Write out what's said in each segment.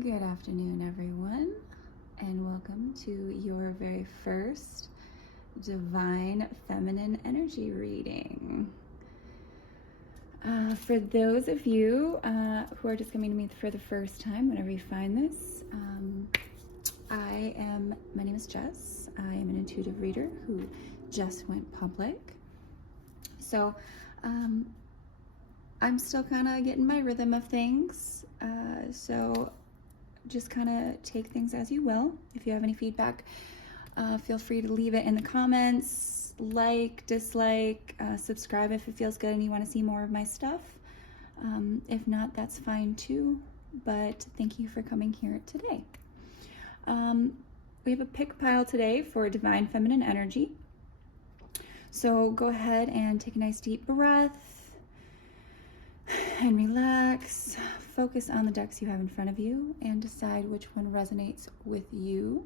Good afternoon, everyone, and welcome to your very first Divine Feminine Energy reading. For those of you who are just coming to me for the first time, whenever you find this, my name is Jess. I am an intuitive reader who just went public. So I'm still kind of getting my rhythm of things. So just kind of take things as you will. If you have any feedback, feel free to leave it in the comments, like, dislike, subscribe if it feels good and you want to see more of my stuff. If not, that's fine too, but thank you for coming here today. We have a pick pile today for Divine Feminine Energy. So go ahead and take a nice deep breath and relax. Focus on the decks you have in front of you and decide which one resonates with you.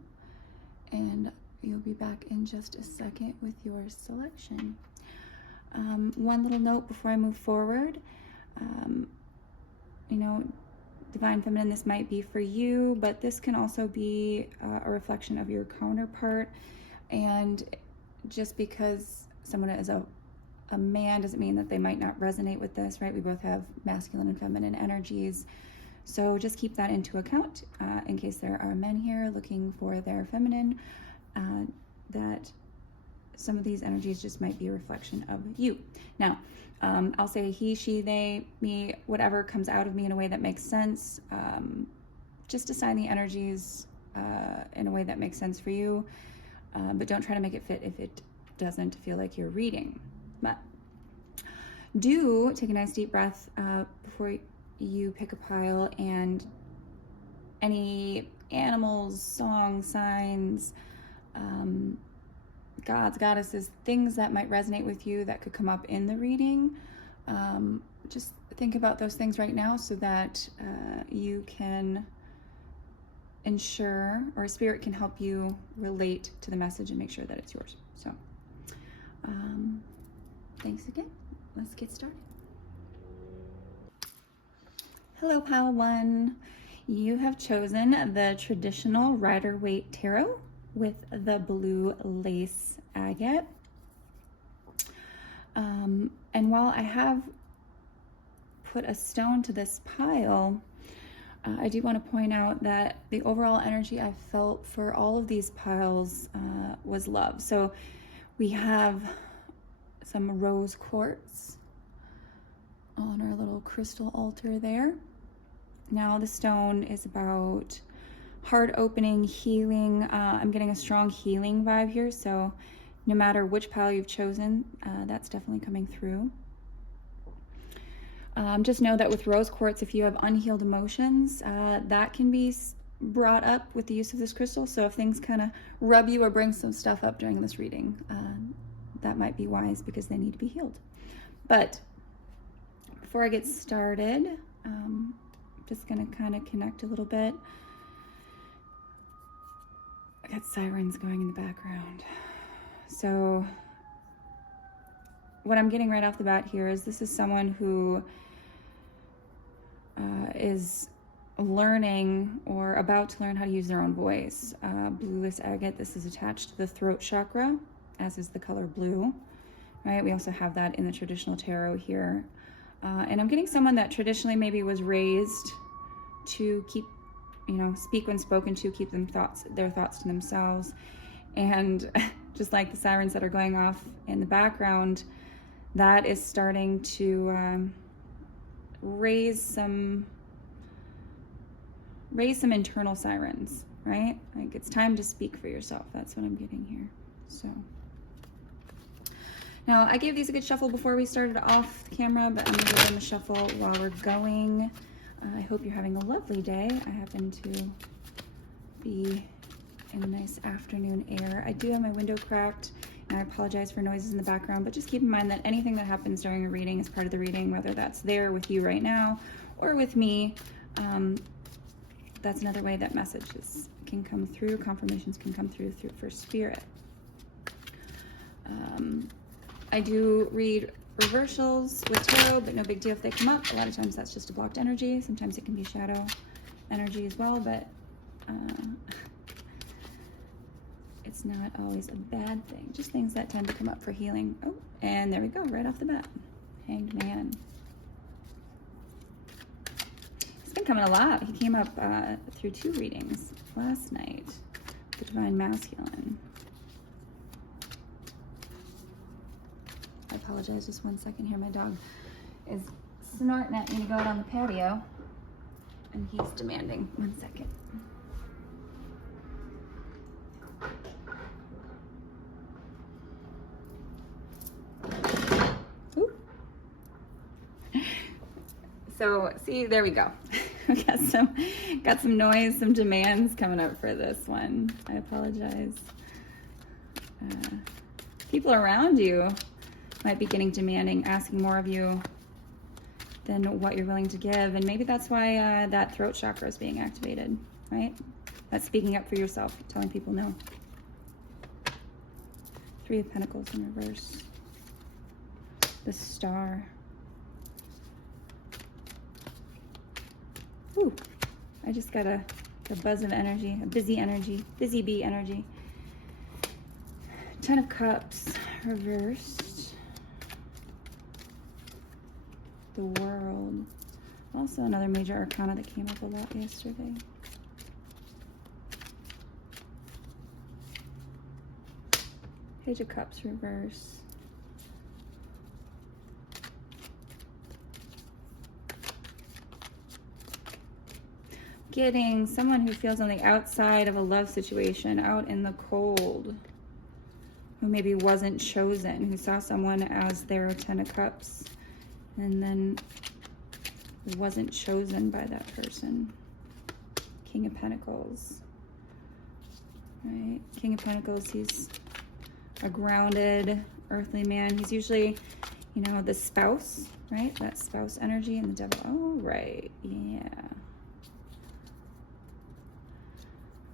And you'll be back in just a second with your selection. One little note before I move forward. Divine Feminine, this might be for you, but this can also be a reflection of your counterpart. And just because someone is a man doesn't mean that they might not resonate with this, right? We both have masculine and feminine energies. So just keep that into account in case there are men here looking for their feminine, that some of these energies just might be a reflection of you. Now, I'll say he, she, they, me, whatever comes out of me in a way that makes sense. Just assign the energies in a way that makes sense for you, but don't try to make it fit if it doesn't feel like you're reading. But do take a nice deep breath before you pick a pile, and any animals, songs, signs, gods, goddesses, things that might resonate with you that could come up in the reading. Just think about those things right now so that you can ensure, or Spirit can help you relate to the message and make sure that it's yours. So thanks again. Let's get started. Hello, Pile 1. You have chosen the traditional Rider-Waite Tarot with the blue lace agate. And while I have put a stone to this pile, I do want to point out that the overall energy I felt for all of these piles was love. So we have some rose quartz on our little crystal altar there. Now the stone is about heart opening, healing. I'm getting a strong healing vibe here, so no matter which pile you've chosen, that's definitely coming through. Just know that with rose quartz, if you have unhealed emotions, that can be brought up with the use of this crystal. So if things kind of rub you or bring some stuff up during this reading, that might be wise because they need to be healed. But before I get started, I'm just going to kind of connect a little bit. I got sirens going in the background. So what I'm getting right off the bat here is this is someone who is learning or about to learn how to use their own voice. Blueless agate, this is attached to the throat chakra, as is the color blue, right? We also have that in the traditional tarot here. And I'm getting someone that traditionally maybe was raised to keep, speak when spoken to, keep their thoughts to themselves. And just like the sirens that are going off in the background, that is starting to raise some internal sirens, right? Like it's time to speak for yourself. That's what I'm getting here. So now I gave these a good shuffle before we started off the camera, but I'm gonna give them a shuffle while we're going. I hope you're having a lovely day. I happen to be in a nice afternoon air. I do have my window cracked, and I apologize for noises in the background, but just keep in mind that anything that happens during a reading is part of the reading, whether that's there with you right now or with me. That's another way that messages can come through, confirmations can come through for Spirit. I do read reversals with tarot, but no big deal if they come up. A lot of times that's just a blocked energy. Sometimes it can be shadow energy as well, but it's not always a bad thing. Just things that tend to come up for healing. Oh, and there we go, right off the bat. Hanged Man. It's been coming a lot. He came up through 2 readings last night. The Divine Masculine. I apologize, just 1 second here. My dog is snorting at me to go out on the patio, and he's demanding. 1 second. Ooh. So, see, there we go. We got some noise, some demands coming up for this one. I apologize. People around you might be getting demanding, asking more of you than what you're willing to give. And maybe that's why that throat chakra is being activated, right? That's speaking up for yourself, telling people no. 3 of Pentacles in reverse. The Star. Ooh, I just got a buzz of energy, a busy bee energy. 10 of Cups, reversed. The World. Also another major arcana that came up a lot yesterday. Page of Cups, reverse. Getting someone who feels on the outside of a love situation, out in the cold, who maybe wasn't chosen, who saw someone as their 10 of Cups and then wasn't chosen by that person. King of Pentacles, right? King of Pentacles, he's a grounded, earthly man. He's usually, you know, the spouse, right? That spouse energy, and the Devil. Oh, right, yeah.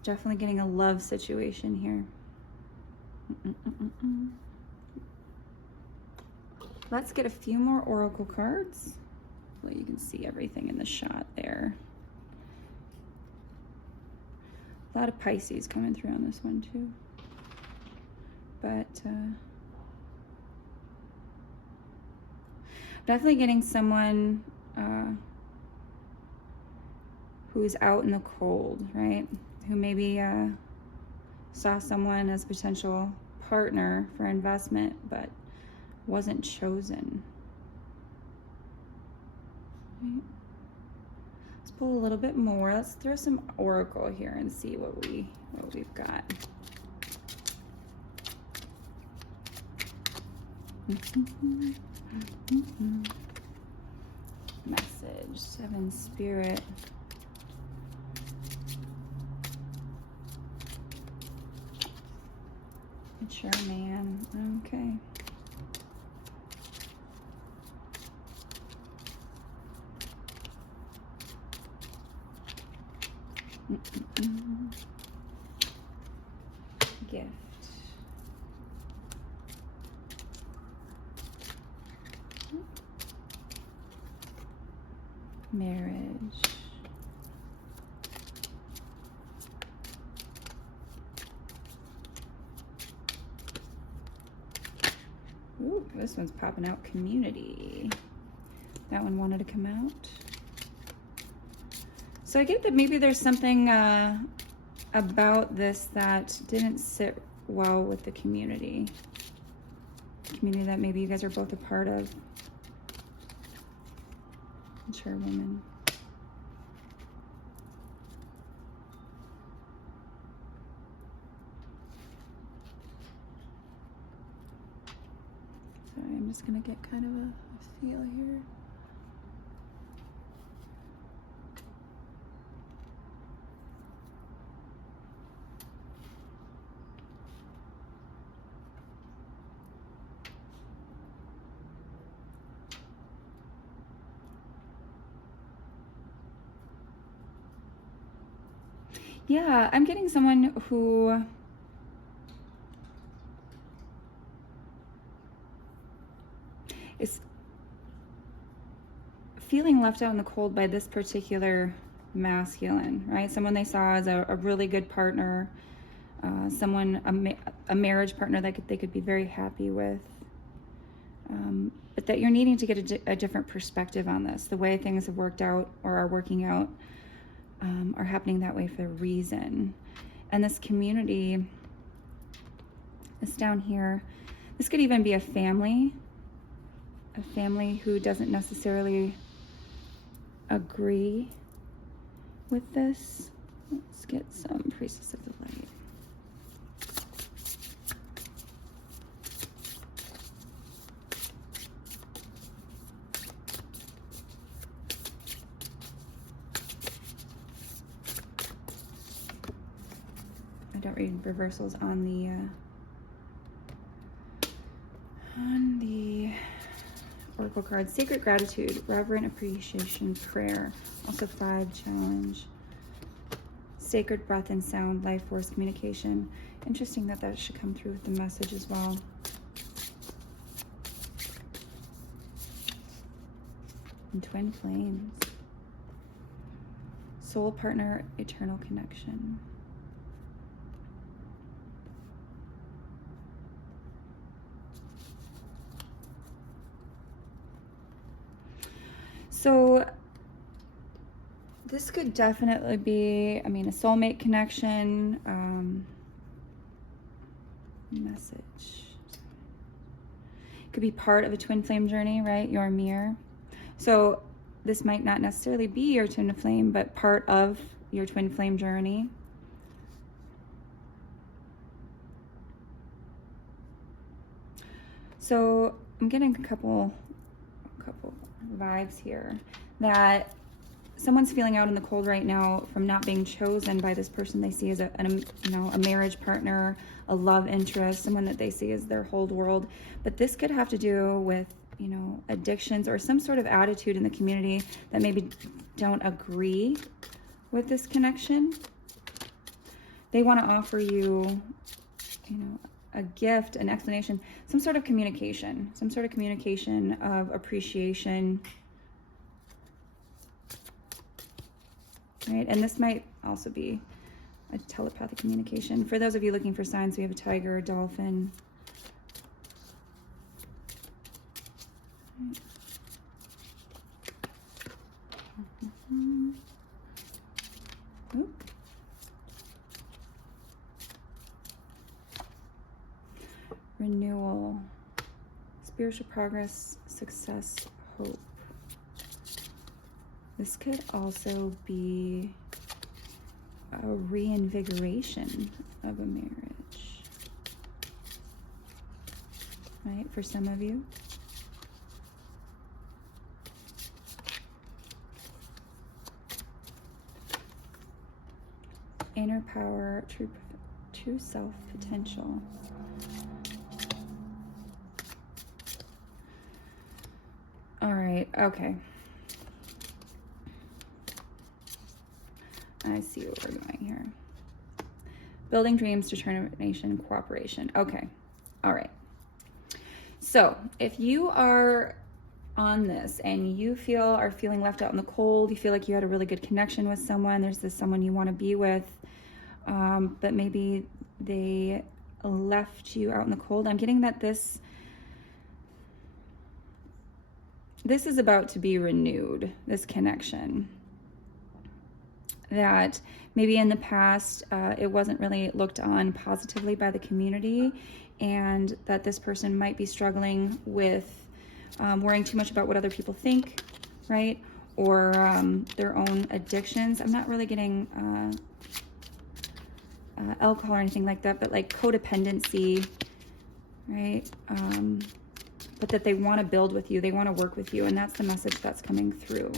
Definitely getting a love situation here. Let's get a few more oracle cards so you can see everything in the shot there. A lot of Pisces coming through on this one too. But definitely getting someone who's out in the cold, right? Who maybe saw someone as a potential partner for investment, but wasn't chosen. Right. Let's pull a little bit more. Let's throw some oracle here and see what we've got. Message, 7 Spirit. Mature man. Okay. Gift. Marriage. Ooh, this one's popping out. Community. That one wanted to come out. So I get that maybe there's something about this that didn't sit well with the community. Community that maybe you guys are both a part of. Mature woman. Sorry, I'm just gonna get kind of a feel here. Yeah, I'm getting someone who is feeling left out in the cold by this particular masculine, right? Someone they saw as a really good partner, a marriage partner that they could be very happy with. But that you're needing to get a different perspective on this. The way things have worked out or are working out are happening that way for a reason. And this community, this down here, this could even be a family who doesn't necessarily agree with this. Let's get some Priestess of the Light. I don't read reversals on the Oracle cards. Sacred Gratitude, Reverent Appreciation, Prayer. Also 5, Challenge. Sacred Breath and Sound, Life Force, Communication. Interesting that should come through with the message as well. And Twin Flames. Soul Partner, Eternal Connection. So this could definitely be, I mean, a soulmate connection, message. It could be part of a twin flame journey, right? Your mirror. So this might not necessarily be your twin flame, but part of your twin flame journey. So I'm getting a couple vibes here that someone's feeling out in the cold right now from not being chosen by this person they see as a marriage partner, a love interest, someone that they see as their whole world. But this could have to do with, addictions or some sort of attitude in the community that maybe don't agree with this connection. They want to offer you, a gift, an explanation, some sort of communication of appreciation. Right, and this might also be a telepathic communication. For those of you looking for signs, we have a tiger, a dolphin. Oop. Renewal, spiritual progress, success, hope. This could also be a reinvigoration of a marriage, right? For some of you. Inner power, true self potential. All right, okay. I see where we're going here. Building dreams, determination, cooperation. Okay, all right. So if you are on this and you are feeling left out in the cold, you feel like you had a really good connection with someone, there's this someone you want to be with, but maybe they left you out in the cold. I'm getting that this is about to be renewed, this connection. That maybe in the past it wasn't really looked on positively by the community, and that this person might be struggling with worrying too much about what other people think, right? Or their own addictions. I'm not really getting alcohol or anything like that, but like codependency, right? But that they want to build with you, they want to work with you, and that's the message that's coming through.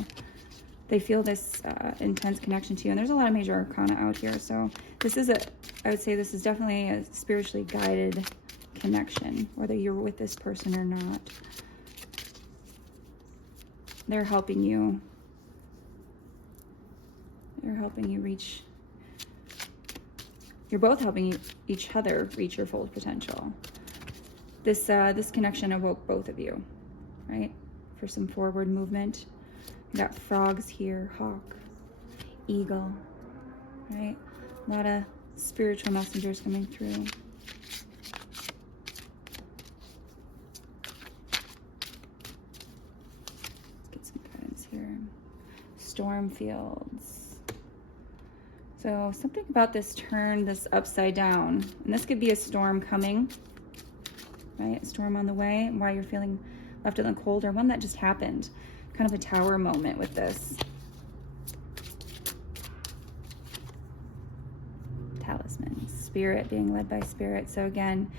They feel this intense connection to you, and there's a lot of major arcana out here, so I would say this is definitely a spiritually guided connection, whether you're with this person or not. They're helping you reach, you're both helping each other reach your full potential. This connection awoke both of you, right? For some forward movement. We got frogs here, hawk, eagle, right? A lot of spiritual messengers coming through. Here. Storm fields. So something about this turn, this upside down, and this could be a storm coming, right? A storm on the way, why you're feeling left in the cold, or one that just happened. Kind of a tower moment with this. Talisman, spirit, being led by spirit. So again,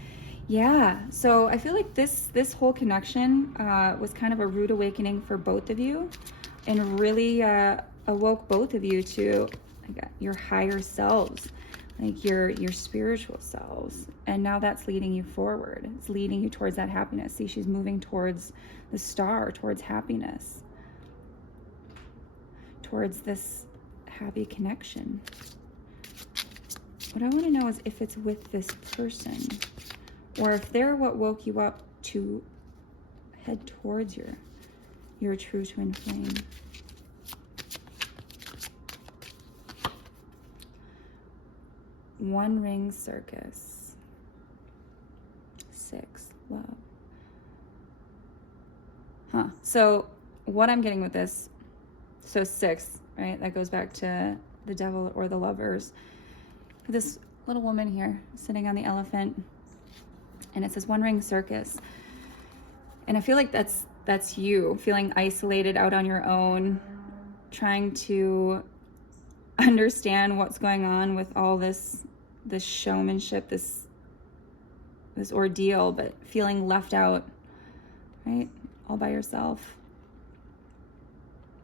yeah, so I feel like this whole connection was kind of a rude awakening for both of you, and really awoke both of you to your higher selves, like your spiritual selves. And now that's leading you forward. It's leading you towards that happiness. See, she's moving towards the star, towards happiness, towards this happy connection. What I want to know is if it's with this person, or if they're what woke you up to head towards your true twin flame. One ring circus. 6, love. Huh. So what I'm getting with this, so 6, right? That goes back to the devil or the lovers. This little woman here sitting on the elephant, and it says one ring circus. And I feel like that's you feeling isolated out on your own, trying to understand what's going on with all this showmanship, this ordeal, but feeling left out, right? All by yourself.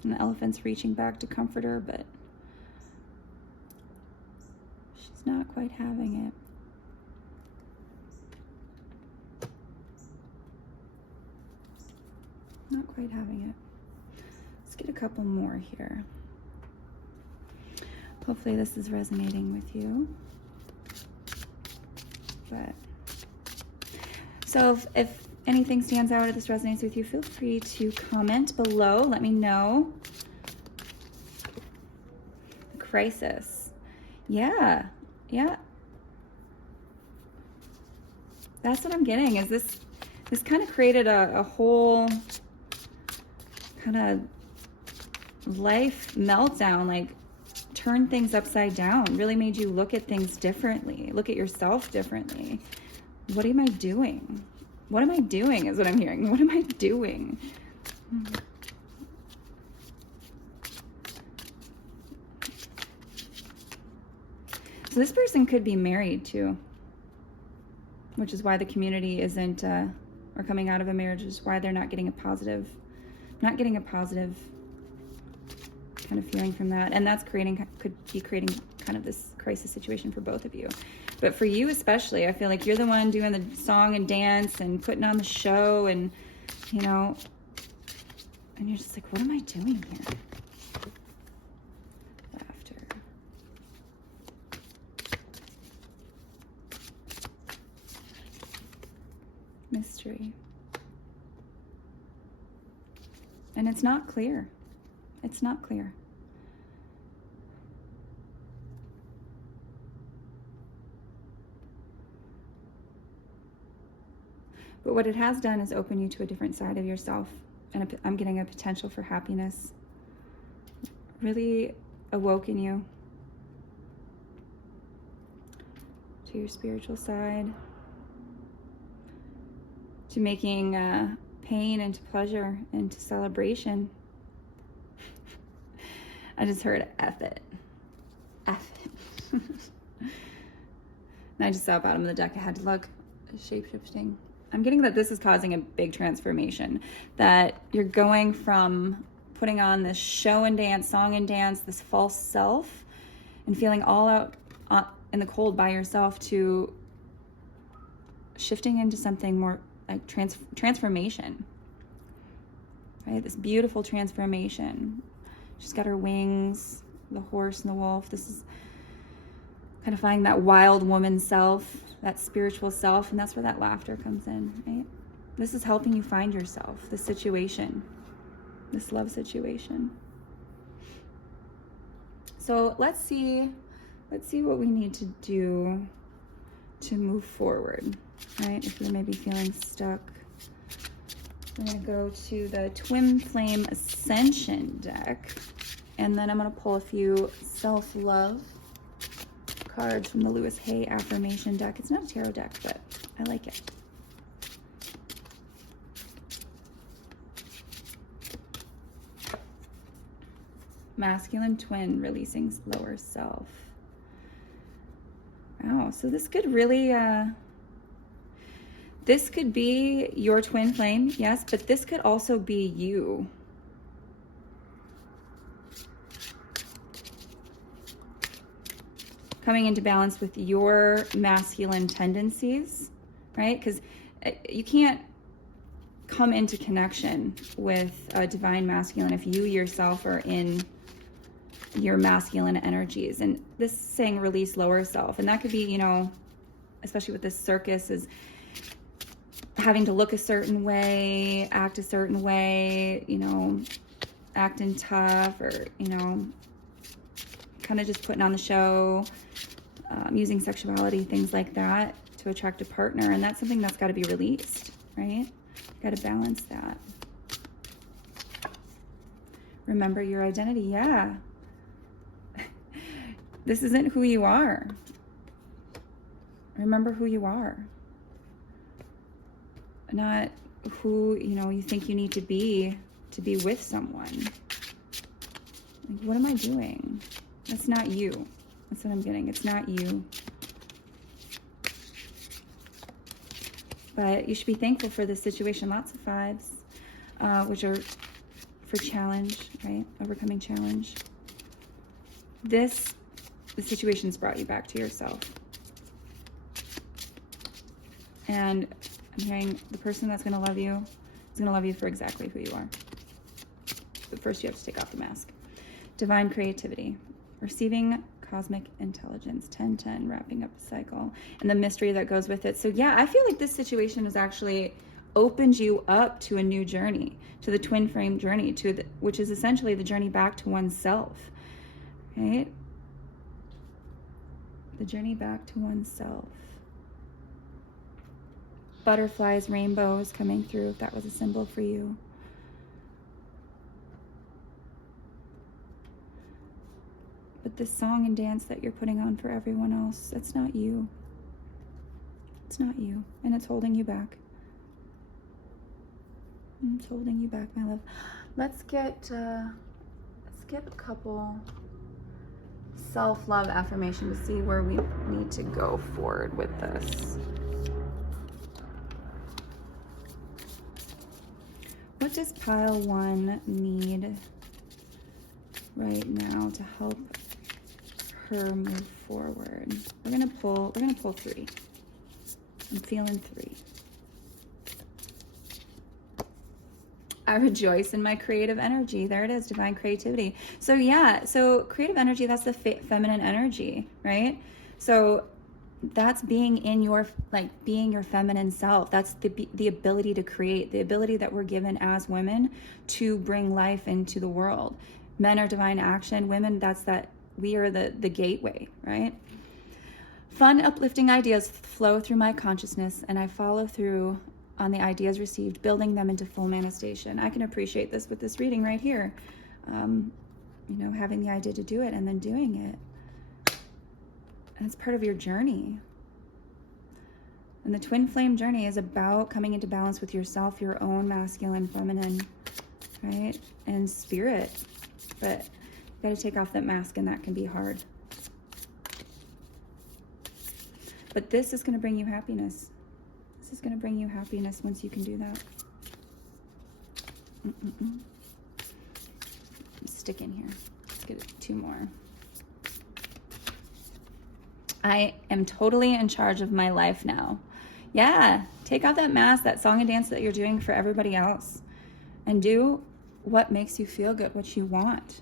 And the elephant's reaching back to comfort her, but she's not quite having it. Not quite having it. Let's get a couple more here. Hopefully this is resonating with you. But so if anything stands out or this resonates with you, feel free to comment below. Let me know. Crisis. Yeah. That's what I'm getting, is this kind of created a whole kind of life meltdown, like turn things upside down, really made you look at things differently, look at yourself differently. What am I doing? What am I doing is what I'm hearing. What am I doing? So this person could be married too, which is why the community isn't, or coming out of a marriage is why they're not getting a positive kind of feeling from that. And that's could be creating kind of this crisis situation for both of you. But for you especially, I feel like you're the one doing the song and dance and putting on the show, and you know, and you're just like, what am I doing here? Laughter. Mystery. And it's not clear. It's not clear. But what it has done is open you to a different side of yourself. And I'm getting a potential for happiness. Really awoken you to your spiritual side. To making pain into pleasure, into celebration. I just heard F it. F it. And I just saw bottom of the deck. I had to look. Shape-shifting. I'm getting that this is causing a big transformation. That you're going from putting on this show and dance, song and dance, this false self, and feeling all out in the cold by yourself, to shifting into something more like transformation. Right? This beautiful transformation. She's got her wings, the horse and the wolf. This is kind of finding that wild woman self, that spiritual self, and that's where that laughter comes in, right? This is helping you find yourself, this situation, this love situation. So let's see what we need to do to move forward, right? If you're maybe feeling stuck. I'm gonna go to the Twin Flame Ascension deck, and then I'm gonna pull a few self-love cards from the Lewis Hay Affirmation deck. It's not a tarot deck, but I like it. Masculine twin releasing lower self. Wow, so this could really, this could be your twin flame, yes, but this could also be you. Coming into balance with your masculine tendencies, right? Because you can't come into connection with a divine masculine if you yourself are in your masculine energies. And this is saying release lower self. And that could be, you know, especially with this circus, is having to look a certain way, act a certain way, you know, acting tough, or, you know, kind of just putting on the show, using sexuality, things like that to attract a partner. And that's something that's got to be released, right? Got to balance that. Remember your identity. Yeah. This isn't who you are. Remember who you are. Not who, you know, you think you need to be with someone. Like, what am I doing? That's not you. That's what I'm getting. It's not you. But you should be thankful for this situation. Lots of fives, which are for challenge, right? Overcoming challenge. The situation's brought you back to yourself. And I'm hearing the person that's going to love you is going to love you for exactly who you are. But first you have to take off the mask. Divine creativity. Receiving cosmic intelligence. 10-10, wrapping up the cycle. And the mystery that goes with it. So yeah, I feel like this situation has actually opened you up to a new journey. To the twin flame journey. Which is essentially the journey back to oneself. Right? The journey back to oneself. Butterflies, rainbows coming through, if that was a symbol for you. But this song and dance that you're putting on for everyone else, that's not you. It's not you, and it's holding you back. It's holding you back, my love. Let's get a couple self-love affirmation to see where we need to go forward with this. What does pile 1 need right now to help her move forward? We're gonna pull 3. I'm feeling 3. I rejoice in my creative energy. There it is, divine creativity. So yeah, so creative energy, that's the feminine energy, right? So that's being in your, being your feminine self. That's the ability to create, the ability that we're given as women to bring life into the world. Men are divine action. Women, we are the gateway, right? Fun, uplifting ideas flow through my consciousness, and I follow through on the ideas received, building them into full manifestation. I can appreciate this with this reading right here. You know, having the idea to do it and then doing it. And it's part of your journey. And the twin flame journey is about coming into balance with yourself, your own masculine, feminine, right? And spirit. But you gotta take off that mask, and that can be hard. But this is gonna bring you happiness. This is gonna bring you happiness once you can do that. Stick in here. Let's get 2 more. I am totally in charge of my life now. Yeah, take out that mask, that song and dance that you're doing for everybody else, and do what makes you feel good, what you want.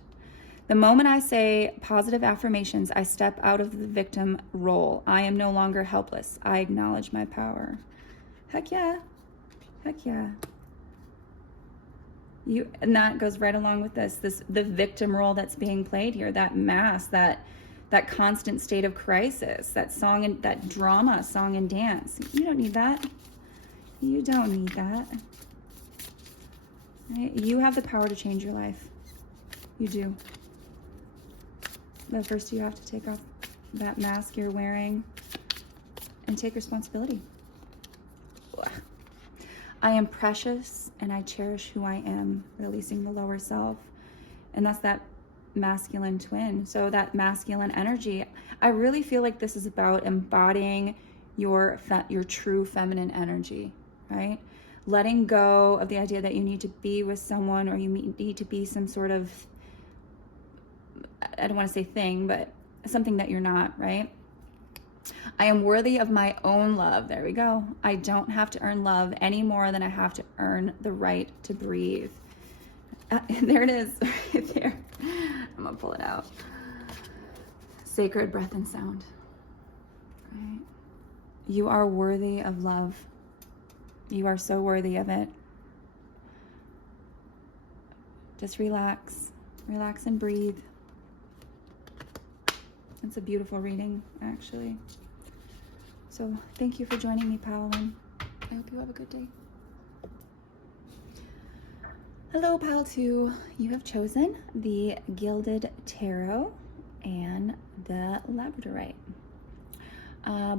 The moment I say positive affirmations, I step out of the victim role. I am no longer helpless. I acknowledge my power. Heck yeah. Heck yeah. And that goes right along with the victim role that's being played here, that mask, that constant state of crisis, that song and that drama, song and dance. You don't need that. You don't need that. Right? You have the power to change your life. You do. But first you have to take off that mask you're wearing and take responsibility. I am precious and I cherish who I am, releasing the lower self. And that's that masculine twin. So that masculine energy, I really feel like this is about embodying your true feminine energy, right? Letting go of the idea that you need to be with someone or you need to be some sort of, I don't want to say thing, but something that you're not, right? I am worthy of my own love. There we go. I don't have to earn love any more than I have to earn the right to breathe. There it is, right there. I'm gonna pull it out. Sacred breath and sound. Right? You are worthy of love. You are so worthy of it. Just relax. Relax and breathe. It's a beautiful reading, actually. So thank you for joining me, Paolin. I hope you have a good day. Hello, Pal 2. You have chosen the Gilded Tarot and the Labradorite.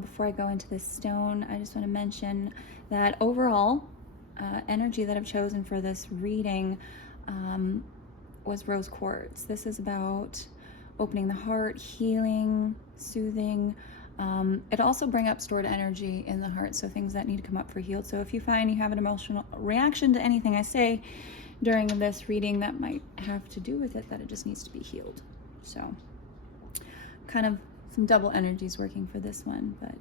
Before I go into this stone, I just want to mention that overall energy that I've chosen for this reading was rose quartz. This is about opening the heart, healing, soothing. It also brings up stored energy in the heart, so things that need to come up for healed. So if you find you have an emotional reaction to anything I say during this reading, that might have to do with it, that it just needs to be healed. So kind of some double energies working for this one, but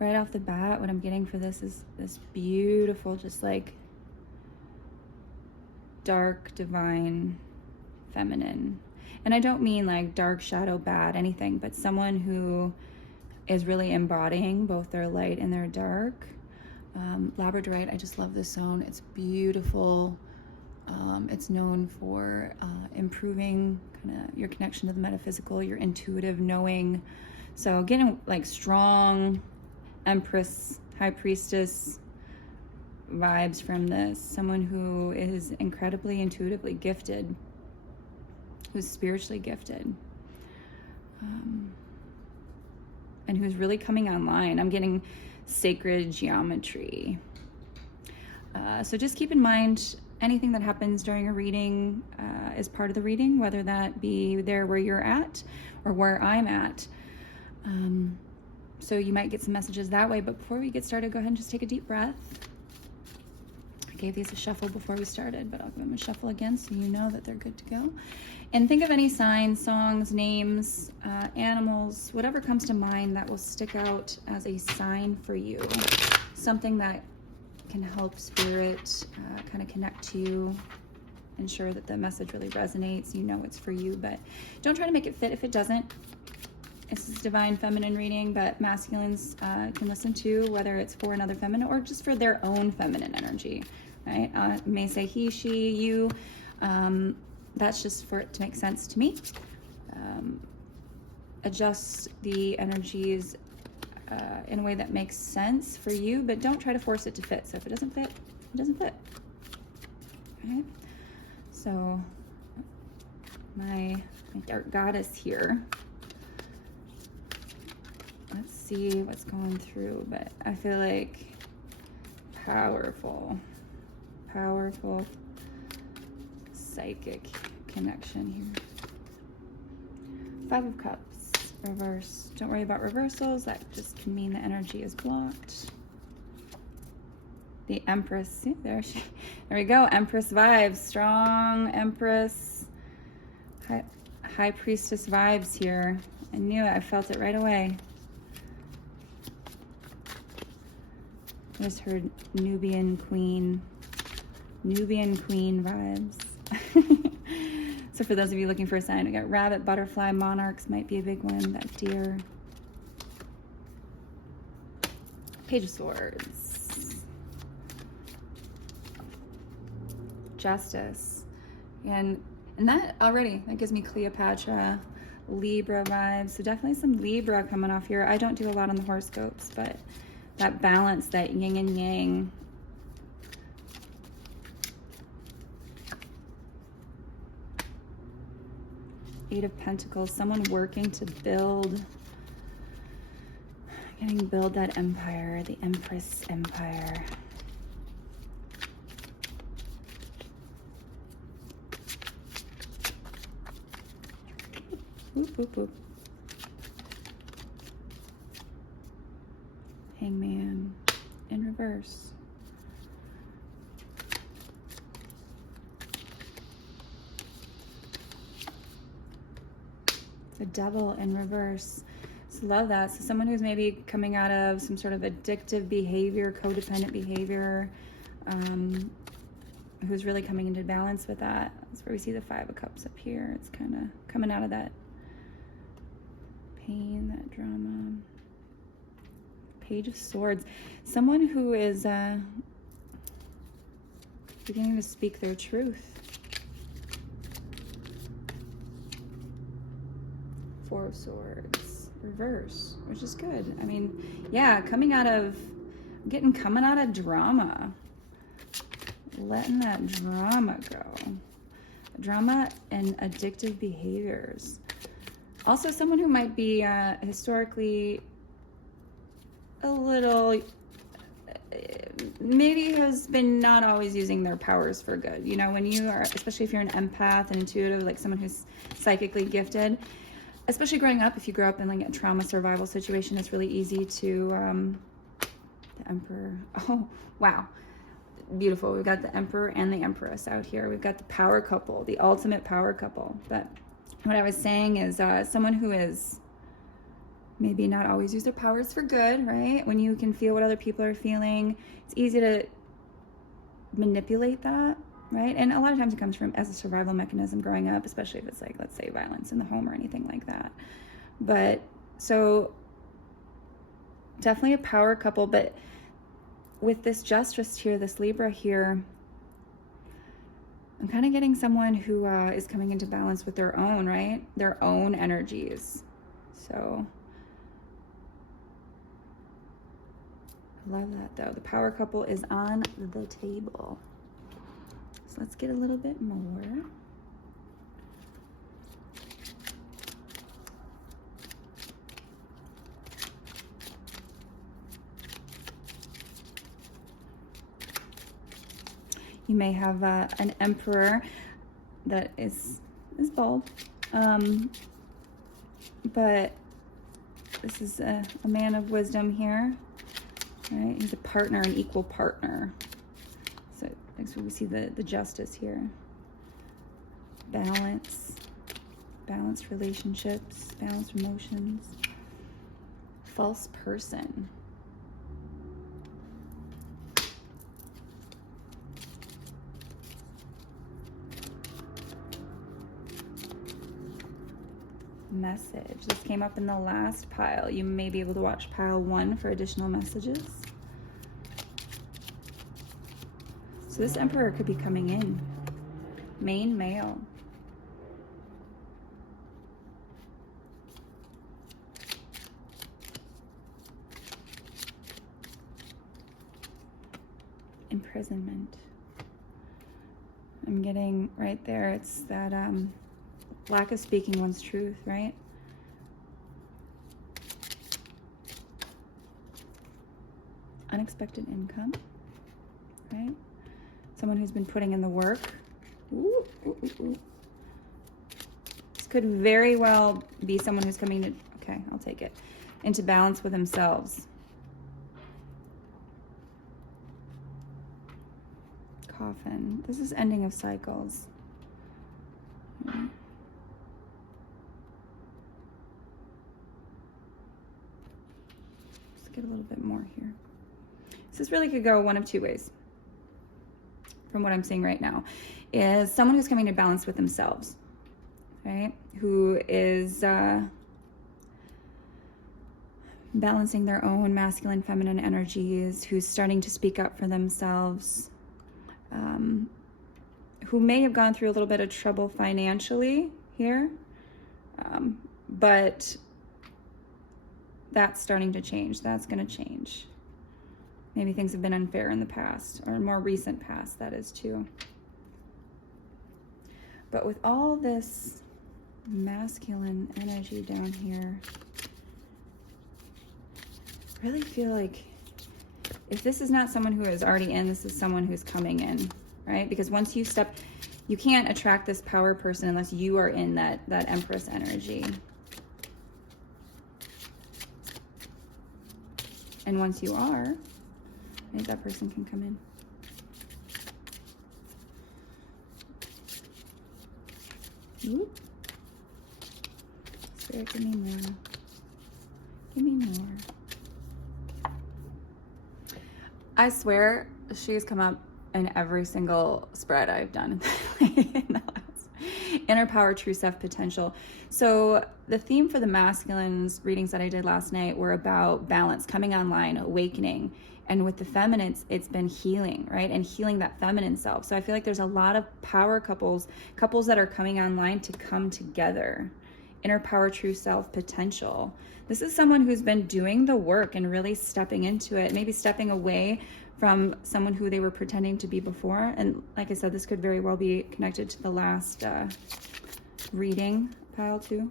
right off the bat, what I'm getting for this is this beautiful, just like dark, divine, feminine. And I don't mean like dark, shadow, bad, anything, but someone who is really embodying both their light and their dark. Labradorite, I just love this stone. It's beautiful. It's known for improving kind of your connection to the metaphysical, your intuitive knowing. So getting like strong Empress, High Priestess vibes from this. Someone who is incredibly intuitively gifted, who's spiritually gifted, and who's really coming online. I'm getting sacred geometry. So just keep in mind, anything that happens during a reading is part of the reading, whether that be there where you're at or where I'm at. So you might get some messages that way. But before we get started, go ahead and just take a deep breath. I gave these a shuffle before we started, but I'll give them a shuffle again so you know that they're good to go. And think of any signs, songs, names, animals, whatever comes to mind that will stick out as a sign for you. Something that can help spirit kind of connect to you, ensure that the message really resonates, you know it's for you, but don't try to make it fit if it doesn't. This is divine feminine reading, but masculines can listen to, whether it's for another feminine or just for their own feminine energy, right? May say he, she, you. That's just for it to make sense to me. Adjust the energies in a way that makes sense for you, but don't try to force it to fit. So if it doesn't fit, it doesn't fit. Right? So my dark goddess here. Let's see what's going through, but I feel like powerful psychic connection here. 5 of Cups, reverse. Don't worry about reversals. That just can mean the energy is blocked. The Empress. See, there we go. Empress vibes. Strong Empress. High Priestess vibes here. I knew it. I felt it right away. I just heard Nubian Queen vibes. So for those of you looking for a sign, we got rabbit, butterfly, monarchs might be a big one. That deer. Page of Swords. Justice. And that already, that gives me Cleopatra, Libra vibes. So definitely some Libra coming off here. I don't do a lot on the horoscopes, but that balance, that yin and yang. Eight of Pentacles, someone working to build that empire, the Empress Empire. Whoop, whoop, whoop. Hangman in reverse. The Devil in reverse. So love that. So someone who's maybe coming out of some sort of addictive behavior, codependent behavior, who's really coming into balance with that. That's where we see the Five of Cups up here. It's kind of coming out of that pain, that drama. Page of Swords. Someone who is beginning to speak their truth. Four of Swords, reverse, which is good. I mean, yeah, coming out of drama. Letting that drama go. Drama and addictive behaviors. Also, someone who might be historically a little, maybe has been not always using their powers for good. You know, when you are, especially if you're an empath and intuitive, like someone who's psychically gifted, especially growing up, if you grow up in like a trauma survival situation, it's really easy to, the Emperor, oh, wow. Beautiful. We've got the Emperor and the Empress out here. We've got the power couple, the ultimate power couple. But what I was saying is someone who is maybe not always use their powers for good, right? When you can feel what other people are feeling, it's easy to manipulate that, right? And a lot of times it comes from as a survival mechanism growing up, especially if it's like, let's say, violence in the home or anything like that. But so definitely a power couple, but with this Justice here, this Libra here, I'm kind of getting someone who is coming into balance with their own, right? Their own energies. So I love that though. The power couple is on the table. So let's get a little bit more. You may have an emperor that is bald, but this is a man of wisdom here, right? He's a partner, an equal partner. So that's where we see the justice here. Balance, balanced relationships, balanced emotions. False person. Message. This came up in the last pile. You may be able to watch pile 1 for additional messages. So this Emperor could be coming in. Main male. Imprisonment. I'm getting right there. It's that lack of speaking one's truth, right? Unexpected income, right? Someone who's been putting in the work. Ooh, ooh, ooh, ooh. This could very well be someone who's coming to, okay, I'll take it, into balance with themselves. Coffin. This is ending of cycles. Right. Get a little bit more here. So this really could go one of two ways from what I'm seeing right now. Is someone who's coming to balance with themselves, right? Who is balancing their own masculine, feminine energies, who's starting to speak up for themselves, who may have gone through a little bit of trouble financially here, but that's starting to change. That's going to change. Maybe things have been unfair in the past, or more recent past, that is too. But with all this masculine energy down here, I really feel like if this is not someone who is already in, this is someone who's coming in, right? Because once you step, you can't attract this power person unless you are in that Empress energy. And once you are, maybe that person can come in. Ooh. Spirit, give me more. Give me more. I swear she's come up in every single spread I've done in the last Inner Power, True Self Potential. So the theme for the masculines readings that I did last night were about balance, coming online, awakening. And with the feminines, it's been healing, right? And healing that feminine self. So I feel like there's a lot of power couples that are coming online to come together. Inner Power, True Self Potential. This is someone who's been doing the work and really stepping into it, maybe stepping away from someone who they were pretending to be before. And like I said, this could very well be connected to the last reading pile too.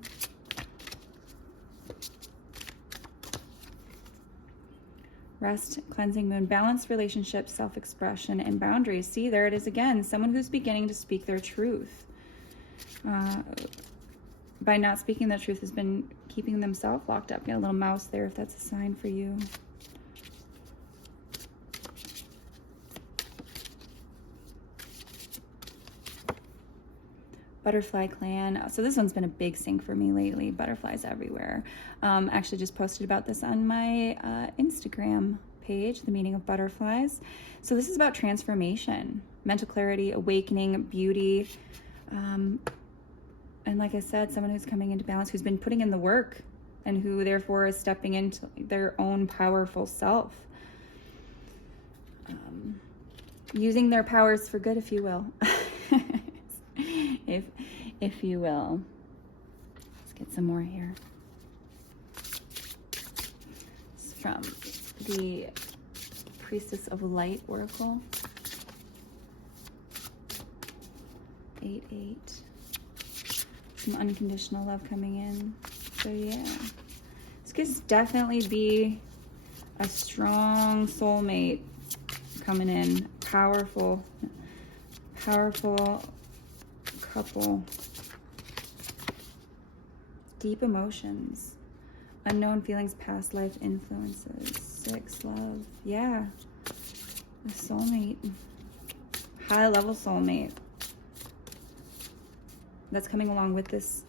Rest, cleansing moon, balanced relationships, self-expression, and boundaries. See, there it is again. Someone who's beginning to speak their truth. By not speaking their truth has been keeping themselves locked up. Got a little mouse there if that's a sign for you. Butterfly clan. So this one's been a big sync for me lately. Butterflies everywhere. Actually just posted about this on my Instagram page, the meaning of butterflies. So this is about transformation, mental clarity, awakening, beauty. And like I said, someone who's coming into balance, who's been putting in the work and who therefore is stepping into their own powerful self. Using their powers for good, if you will. if you will. Let's get some more here. It's from the Priestess of Light Oracle. 8-8. Some unconditional love coming in. So yeah. This could definitely be a strong soulmate coming in. Powerful couple. Deep emotions, unknown feelings, past life influences. 6, love. Yeah, a soulmate, high level soulmate that's coming along with this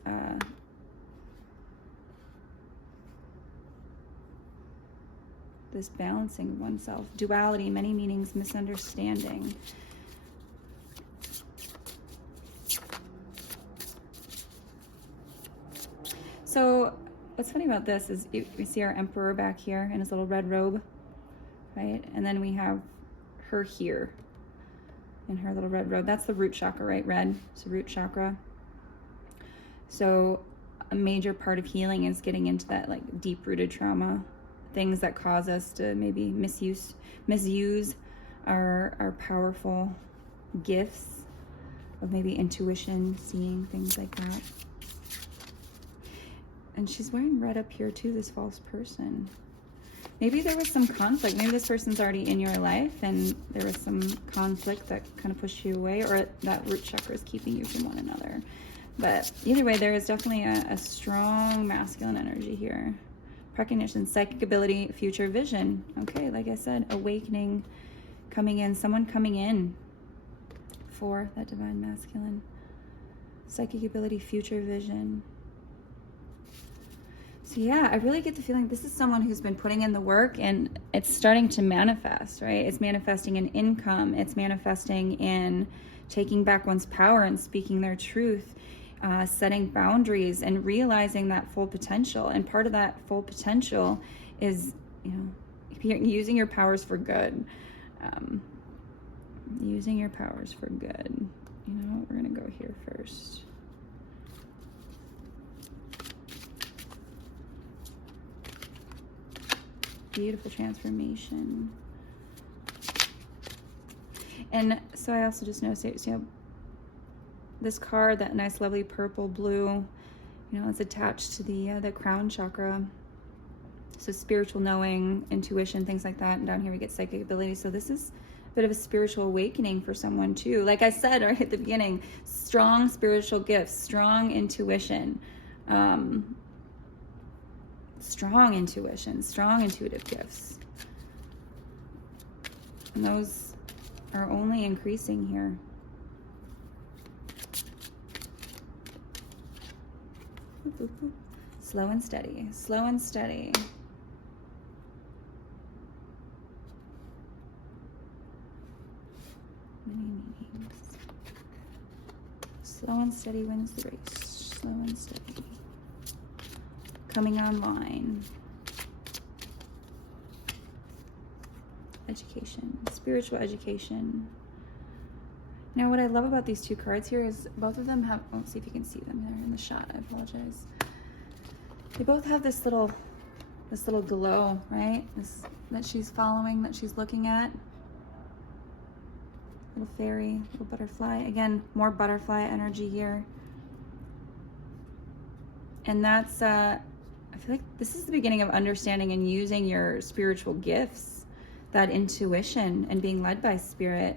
this balancing oneself, duality, many meanings, misunderstanding. So what's funny about this is we see our emperor back here in his little red robe, right? And then we have her here in her little red robe. That's the root chakra, right? Red, it's the root chakra. So a major part of healing is getting into that like deep-rooted trauma, things that cause us to maybe misuse our powerful gifts of maybe intuition, seeing things like that. And she's wearing red up here too, this false person. Maybe there was some conflict. Maybe this person's already in your life and there was some conflict that kind of pushed you away, or that root chakra is keeping you from one another. But either way, there is definitely a strong masculine energy here. Recognition, psychic ability, future vision. Okay, like I said, awakening, coming in, someone coming in for that divine masculine. Psychic ability, future vision. So yeah, I really get the feeling this is someone who's been putting in the work and it's starting to manifest, right? It's manifesting in income. It's manifesting in taking back one's power and speaking their truth, setting boundaries and realizing that full potential. And part of that full potential is, using your powers for good. Using your powers for good. You know what? We're going to go here first. Beautiful transformation. And so I also just noticed, you know, this card, that nice lovely purple blue, you know, it's attached to the crown chakra. So spiritual knowing, intuition, things like that. And down here we get psychic ability. So this is a bit of a spiritual awakening for someone too. Like I said right at the beginning, strong spiritual gifts, strong intuition, strong intuition, strong intuitive gifts. And those are only increasing here. Slow and steady, slow and steady. Many meanings. Slow and steady wins the race. Slow and steady. Coming online. Education, spiritual education. Now, what I love about these two cards here is both of them have, let's see if you can see them there in the shot, I apologize. They both have this little glow, right? That she's following, that she's looking at. Little fairy, little butterfly. Again, more butterfly energy here. And that's, I feel like this is the beginning of understanding and using your spiritual gifts, that intuition and being led by spirit.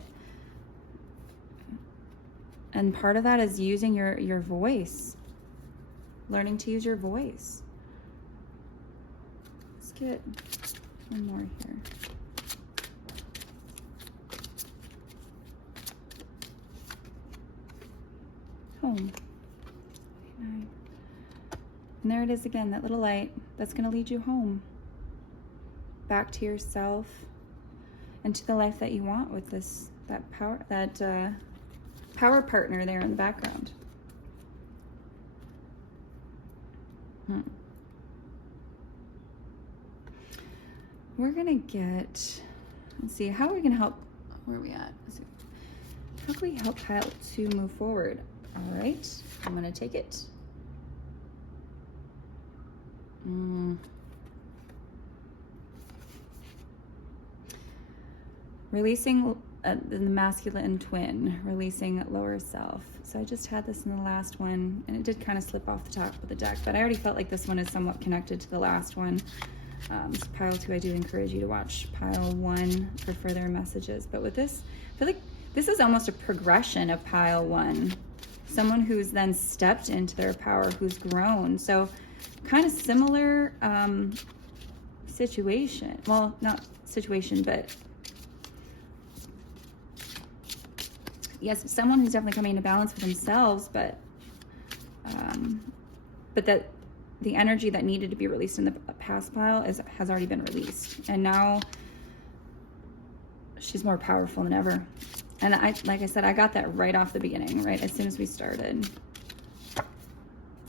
And part of that is using your voice, learning to use your voice. Let's get one more here. Home. And there it is again, that little light that's going to lead you home, back to yourself and to the life that you want with that power partner there in the background. We're gonna get, let's see, how are we gonna help, where are we at? How can we help Kyle to move forward? All right, I'm gonna take it. Releasing the masculine twin, releasing lower self. So I just had this in the last one, and it did kind of slip off the top of the deck, but I already felt like this one is somewhat connected to the last one. Pile 2, I do encourage you to watch Pile 1 for further messages. But with this, I feel like this is almost a progression of Pile 1. Someone who's then stepped into their power, who's grown. So kind of similar situation. Well, not situation, but yes, someone who's definitely coming into balance with themselves, but that the energy that needed to be released in the past pile has already been released. And now she's more powerful than ever. And like I said, I got that right off the beginning, right as soon as we started.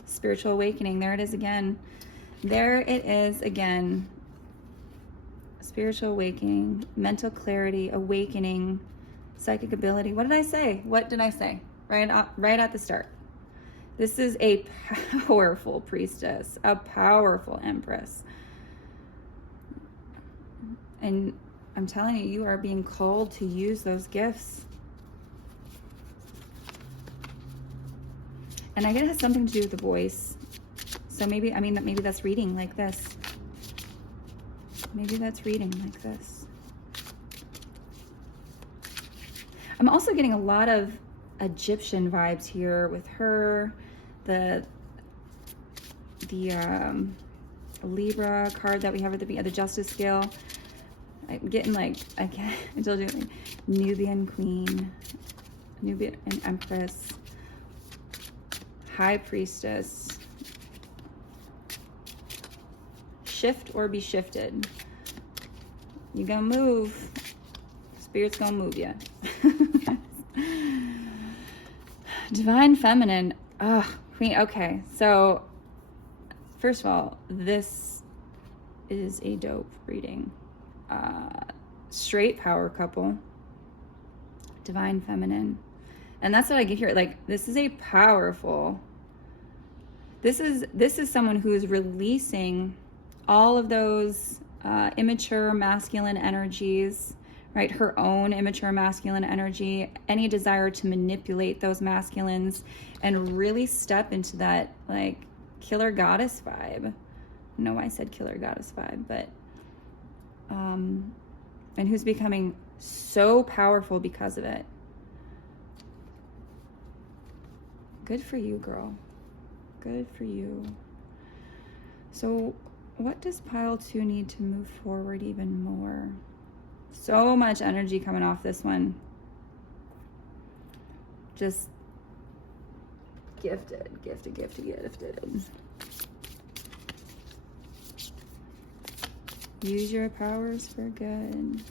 Spiritual awakening, there it is again. There it is again. Spiritual awakening, mental clarity, awakening, psychic ability. What did I say? What did I say? Right at the start. This is a powerful priestess, a powerful empress. And I'm telling you, you are being called to use those gifts. And I get it has something to do with the voice. So maybe that's reading like this. Maybe that's reading like this. I'm also getting a lot of Egyptian vibes here with her, the Libra card that we have at the Justice scale. I'm getting I told you, like Nubian Queen, Nubian Empress, High Priestess. Shift or be shifted. You gonna move. Spirit's gonna move you. Divine Feminine. Queen. Okay, so first of all, this is a dope reading. Straight power couple. Divine Feminine. And that's what I get here. Like, this is a powerful, this is someone who is releasing all of those immature masculine energies, right? Her own immature masculine energy, any desire to manipulate those masculines, and really step into that like killer goddess vibe. No, I said killer goddess vibe, but and who's becoming so powerful because of it. Good for you, girl. Good for you. So what does pile 2 need to move forward even more? So much energy coming off this one. Just gifted. Use your powers for good.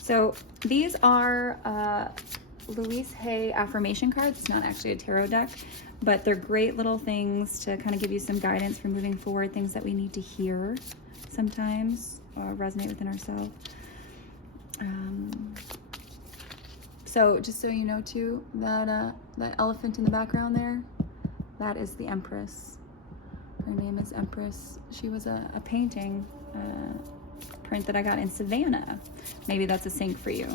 So these are Louise Hay affirmation cards. It's not actually a tarot deck, but they're great little things to kind of give you some guidance for moving forward, things that we need to hear sometimes, resonate within ourselves. So just so you know too, that elephant in the background there, that is the Empress. Her name is Empress. She was a painting print that I got in Savannah. Maybe that's a sync for you.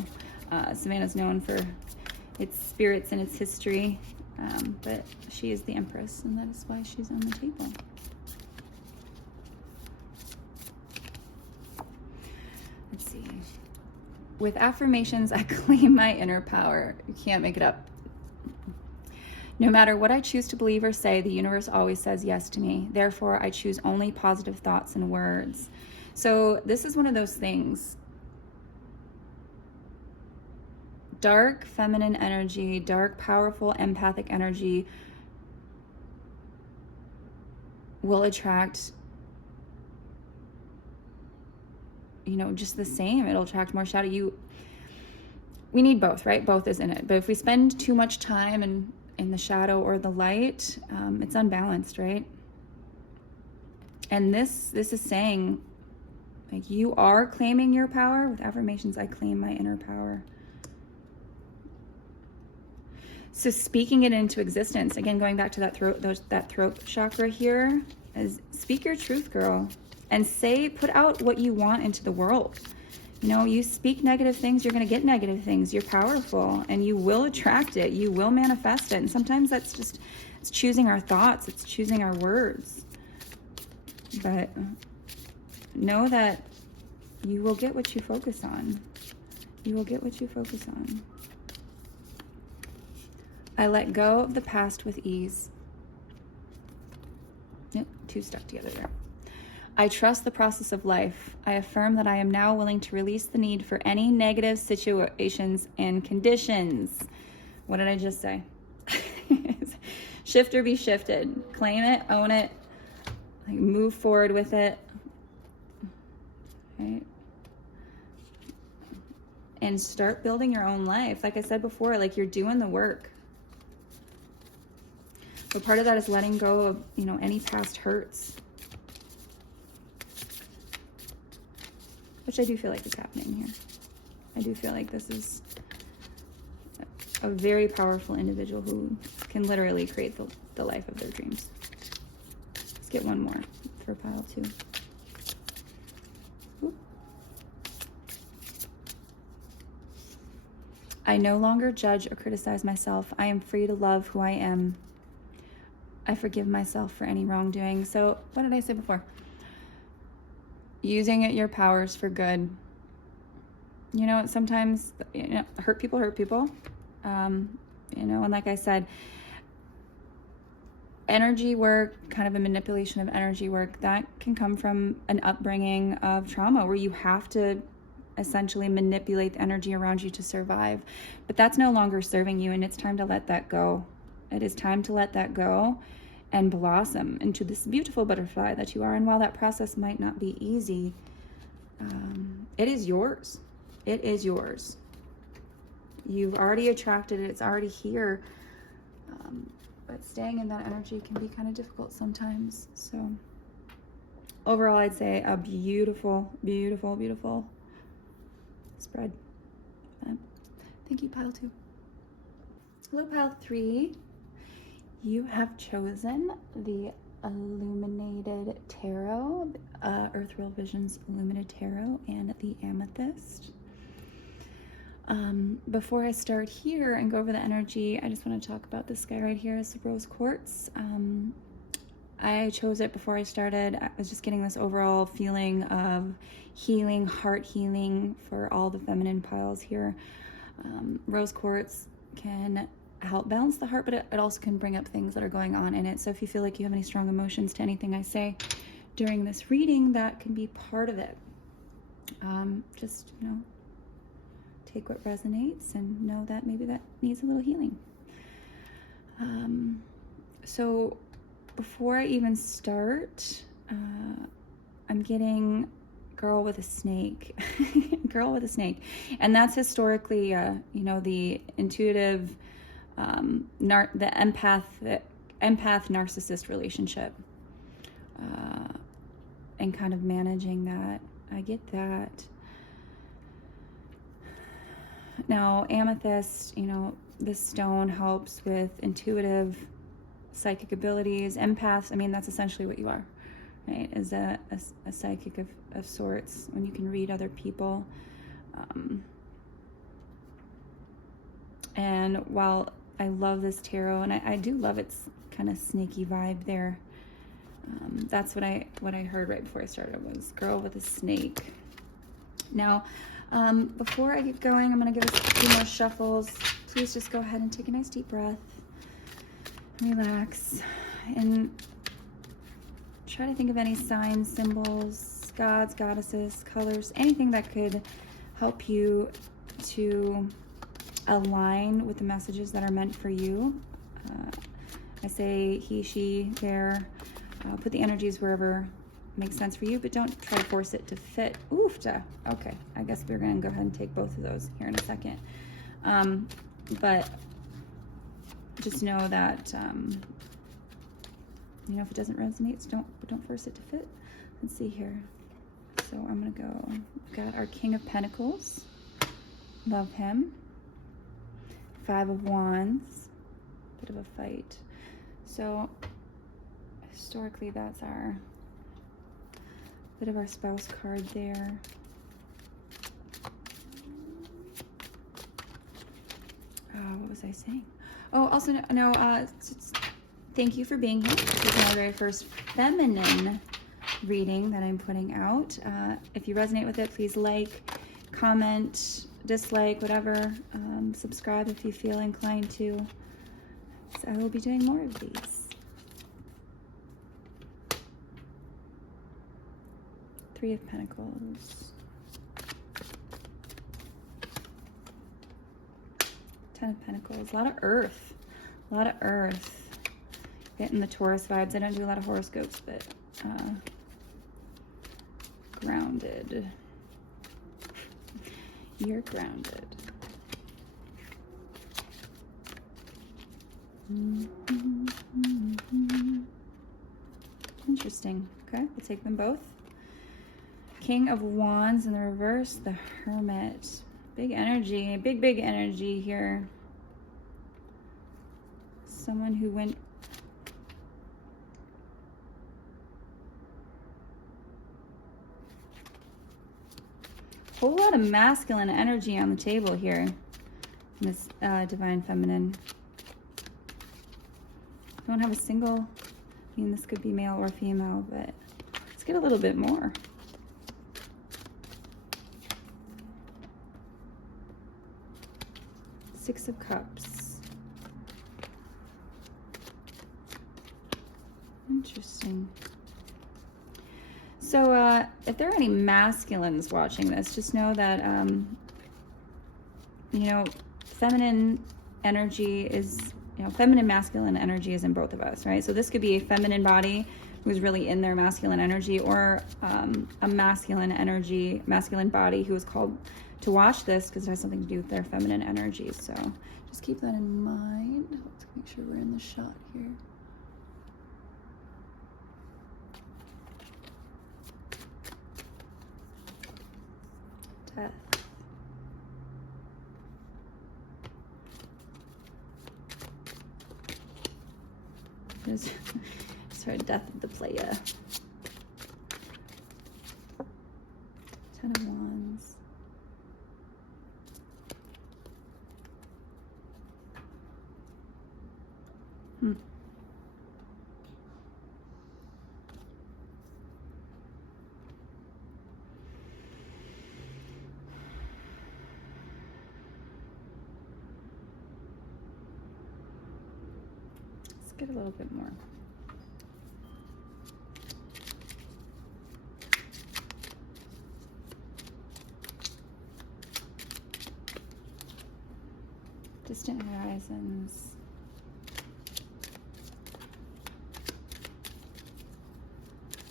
Savannah's known for its spirits and its history, but she is the Empress, and that is why she's on the table. Let's see. With affirmations, I claim my inner power. You can't make it up. No matter what I choose to believe or say, the universe always says yes to me. Therefore, I choose only positive thoughts and words. So this is one of those things. Dark feminine energy, dark, powerful, empathic energy will attract, just the same. It'll attract more shadow. We need both, right? Both is in it. But if we spend too much time in the shadow or the light, it's unbalanced, right? And this is saying, like, you are claiming your power. With affirmations, I claim my inner power. So speaking it into existence, again, going back to that throat chakra here, is speak your truth, girl, and put out what you want into the world. You speak negative things, you're going to get negative things. You're powerful, and you will attract it. You will manifest it. And sometimes it's choosing our thoughts. It's choosing our words. But know that you will get what you focus on. You will get what you focus on. I let go of the past with ease. Yep, 2 stuck together there. I trust the process of life. I affirm that I am now willing to release the need for any negative situations and conditions. What did I just say? Shift or be shifted. Claim it, own it, like move forward with it. Right? And start building your own life. Like I said before, like, you're doing the work. But part of that is letting go of, any past hurts. Which I do feel like is happening here. I do feel like this is a very powerful individual who can literally create the life of their dreams. Let's get one more for pile 2. Whoop. I no longer judge or criticize myself. I am free to love who I am. I forgive myself for any wrongdoing. So what did I say before? Using your powers for good. Sometimes, hurt people. And like I said, energy work, kind of a manipulation of energy work, that can come from an upbringing of trauma where you have to essentially manipulate the energy around you to survive. But that's no longer serving you, and it's time to let that go. It is time to let that go and blossom into this beautiful butterfly that you are. And while that process might not be easy, it is yours. It is yours. You've already attracted it. It's already here. But staying in that energy can be kind of difficult sometimes. So overall, I'd say a beautiful, beautiful, beautiful spread. Thank you, pile 2. Hello, pile 3. You have chosen the Illuminated Tarot, Earth Real Visions Illuminated Tarot, and the Amethyst. Before I start here and go over the energy, I just want to talk about this guy right here. It's the Rose Quartz. I chose it before I started. I was just getting this overall feeling of healing, heart healing for all the feminine piles here. Rose Quartz can help balance the heart, but it also can bring up things that are going on in it. So if you feel like you have any strong emotions to anything I say during this reading, that can be part of it. Just, you know, take what resonates and know that maybe that needs a little healing. So before I even start, I'm getting girl with a snake. Girl with a snake. And that's historically, you know, the intuitive, the empath narcissist relationship, and kind of managing that. I get that. Now, amethyst, you know, this stone helps with intuitive psychic abilities. Empaths, I mean, that's essentially what you are, right? Is a psychic of sorts, when you can read other people. And while I love this tarot, and I do love its kind of snaky vibe there, that's what I heard right before I started was girl with a snake. Now, before I get going, I'm going to give us a few more shuffles. Please just go ahead and take a nice deep breath. Relax. And try to think of any signs, symbols, gods, goddesses, colors, anything that could help you to align with the messages that are meant for you. I say he, she, there. Put the energies wherever makes sense for you, but don't try to force it to fit. Oofta. Okay, I guess we're going to go ahead and take both of those here in a second. But just know that, you know, if it doesn't resonate, don't force it to fit. Let's see here. So I'm going to go, we've got our King of Pentacles. Love him. 5 of Wands. Bit of a fight. So historically, that's our bit of our spouse card there. What was I saying? Oh, also, thank you for being here. This is my very first feminine reading that I'm putting out. If you resonate with it, please like, comment, dislike, whatever. Subscribe if you feel inclined to. So I will be doing more of these. 3 of Pentacles. 10 of Pentacles. A lot of earth. A lot of earth. Getting the Taurus vibes. I don't do a lot of horoscopes, but grounded. You're grounded. Interesting. Okay, we'll take them both. King of Wands in the reverse, the Hermit. Big energy, big energy here. Someone who went whole lot of masculine energy on the table here in this Divine Feminine. Don't have a single, I mean, this could be male or female, but let's get a little bit more. Six of Cups. Interesting. So if there are any masculines watching this, just know that, you know, feminine energy is, you know, feminine, masculine energy is in both of us, right? So this could be a feminine body who's really in their masculine energy, or a masculine energy, masculine body who is called to watch this because it has something to do with their feminine energy. So just keep that in mind. Let's make sure we're in the shot here. Death. Just for death of the player. 10 of Wands. Let's get a little bit more. Distant horizons.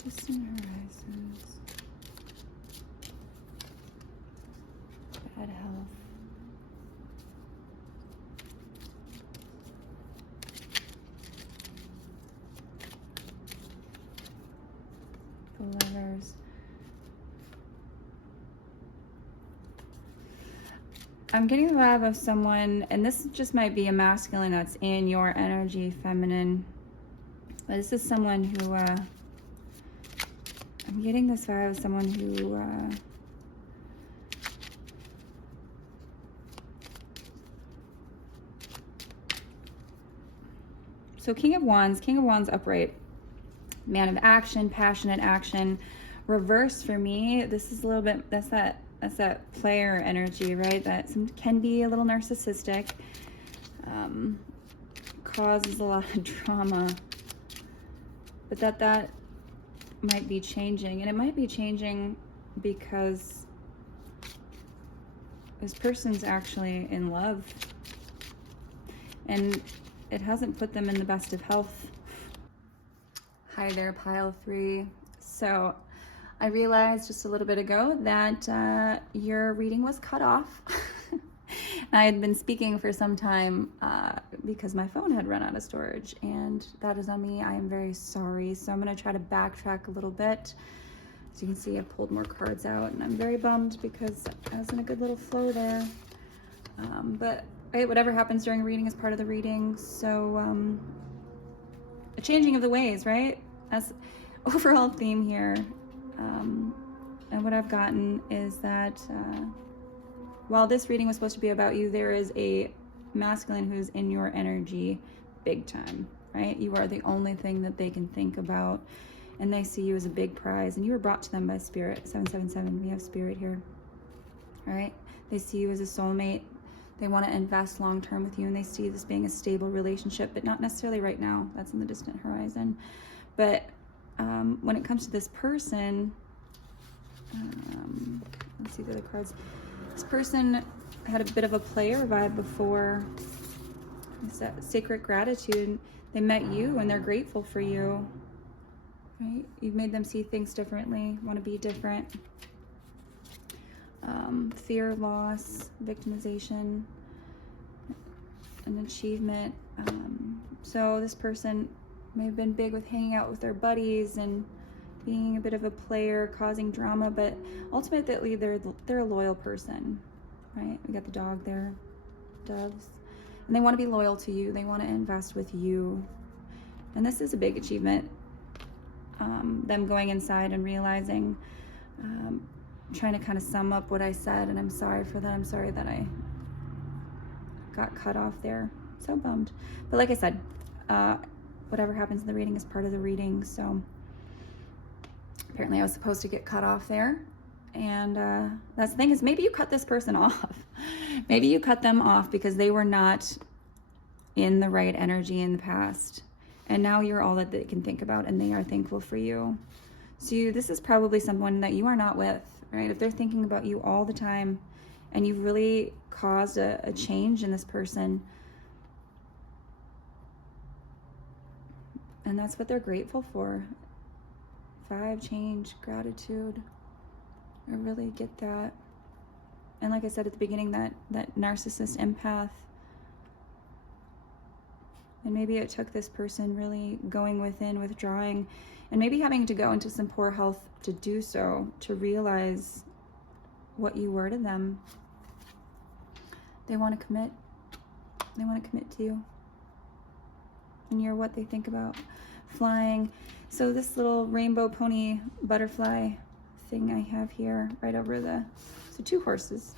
Distant horizons. Bad health. The Lovers. I'm getting the vibe of someone, and this just might be a masculine that's in your energy, feminine. But this is someone who, I'm getting this vibe of someone who, so King of Wands upright. Man of action, passionate action. Reverse for me, this is a little bit, that's that player energy, right? That can be a little narcissistic, causes a lot of drama, but that might be changing, and it might be changing because this person's actually in love, and it hasn't put them in the best of health. Hi there, pile 3. So I realized just a little bit ago that your reading was cut off. I had been speaking for some time because my phone had run out of storage, and that is on me. I am very sorry. So I'm going to try to backtrack a little bit. As you can see, I pulled more cards out, and I'm very bummed because I was in a good little flow there. But right, whatever happens during a reading is part of the reading. So a changing of the ways, right? That's overall theme here. And what I've gotten is that while this reading was supposed to be about you, there is a masculine who's in your energy big time, right? You are the only thing that they can think about, and they see you as a big prize, and you were brought to them by spirit. 777, we have spirit here. All right, they see you as a soulmate. They want to invest long-term with you, and they see this being a stable relationship, but not necessarily right now. That's in the distant horizon. But when it comes to this person, let's see the other cards. This person had a bit of a player vibe before. It's that sacred gratitude. They met you and they're grateful for you, right? You've made them see things differently, want to be different. Fear, loss, victimization, an achievement. So this person may have been big with hanging out with their buddies and being a bit of a player, causing drama, but ultimately they're a loyal person, right? We got the dog there, doves, and they want to be loyal to you. They want to invest with you, and this is a big achievement. Them going inside and realizing, trying to kind of sum up what I said, and I'm sorry for that. I'm sorry that I got cut off there. So bummed, but like I said, whatever happens in the reading is part of the reading. So apparently I was supposed to get cut off there. And that's the thing, is maybe you cut this person off. Maybe you cut them off because they were not in the right energy in the past. And now you're all that they can think about, and they are thankful for you. So this is probably someone that you are not with, right? If they're thinking about you all the time and you've really caused a change in this person, and that's what they're grateful for. 5, change, gratitude. I really get that. And like I said at the beginning, that narcissist empath. And maybe it took this person really going within, withdrawing, and maybe having to go into some poor health to do so, to realize what you were to them. They want to commit. They want to commit to you. and you're what they think about. Flying. So this little rainbow pony butterfly thing I have here right over the, so 2 horses.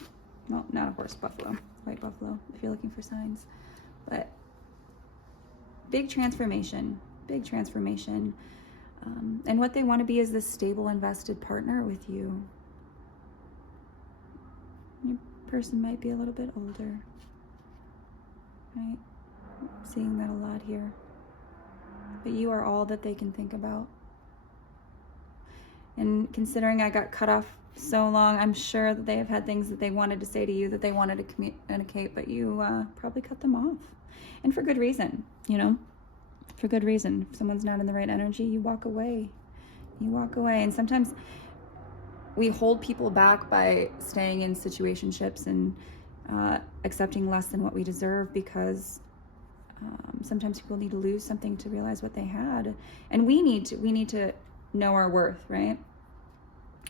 Well, not a horse, buffalo, white buffalo, if you're looking for signs. But big transformation, big transformation. And what they want to be is this stable, invested partner with you. Your person might be a little bit older, right? I'm seeing that a lot here. But you are all that they can think about. And considering I got cut off so long, I'm sure that they have had things that they wanted to say to you, that they wanted to communicate, but you probably cut them off. And for good reason, you know? For good reason. If someone's not in the right energy, you walk away. You walk away. And sometimes we hold people back by staying in situationships and accepting less than what we deserve, because sometimes people need to lose something to realize what they had. And we need to know our worth, right?